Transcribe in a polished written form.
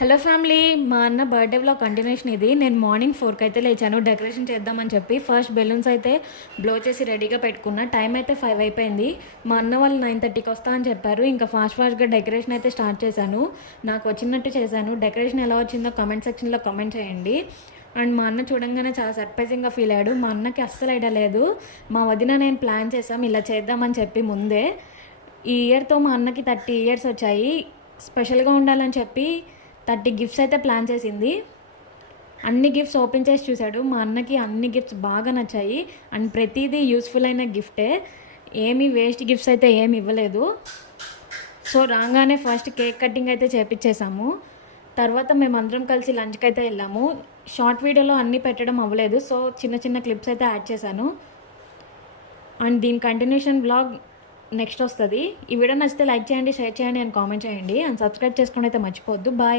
Hello family, మా అన్న birthday vlog continuation ఇది. నేను మార్నింగ్ 4కి అయితే లేచాను డెకరేషన్ చేద్దామని చెప్పి. ఫస్ట్ బెలూన్స్ అయితే బ్లో చేసి రెడీగా పెట్టుకున్నా. టైం అయితే 5 అయిపోయింది. మా అన్న వాళ్ళు 9:30కి వస్తా అని చెప్పారు. ఇంకా ఫాస్ట్గా డెకరేషన్ అయితే స్టార్ట్ చేశాను. నాకు వచ్చినట్టు చేశాను. డెకరేషన్ ఎలా వచ్చిందో కామెంట్ సెక్షన్లో కామెంట్ చేయండి. అండ్ మా అన్న చూడంగానే చాలా సర్ప్రైజింగ్గా ఫీల్ అయ్యాడు. మా అన్నకి అస్సలు ఐడియా లేదు. మా వదిన నేను ప్లాన్ చేసాం ఇలా చేద్దామని చెప్పి ముందే. ఈ ఇయర్తో మా అన్నకి 30 ఇయర్స్ వచ్చాయి. స్పెషల్గా ఉండాలని చెప్పి 30 గిఫ్ట్స్ అయితే ప్లాన్ చేసింది. అన్ని గిఫ్ట్స్ ఓపెన్ చేసి చూశాడు. మా అన్నకి అన్ని గిఫ్ట్స్ బాగా నచ్చాయి. అండ్ ప్రతిదీ యూస్ఫుల్ అయిన గిఫ్టే. ఏమీ వేస్ట్ గిఫ్ట్స్ అయితే ఏమి ఇవ్వలేదు. సో రాగానే ఫస్ట్ కేక్ కటింగ్ అయితే చేపించేసాము. తర్వాత మేమందరం కలిసి లంచ్కి అయితే వెళ్ళాము. షార్ట్ వీడియోలో అన్నీ పెట్టడం అవ్వలేదు. సో చిన్న చిన్న క్లిప్స్ అయితే యాడ్ చేశాను. అండ్ దీని కంటిన్యూషన్ బ్లాగ్ నెక్స్ట్ వస్తుంది. ఈ వీడియో నచ్చితే లైక్ చేయండి, షేర్ చేయండి అండ్ కామెంట్ చేయండి. అండ్ సబ్స్క్రైబ్ చేసుకుని అయితే మర్చిపోవద్దు. బాయ్.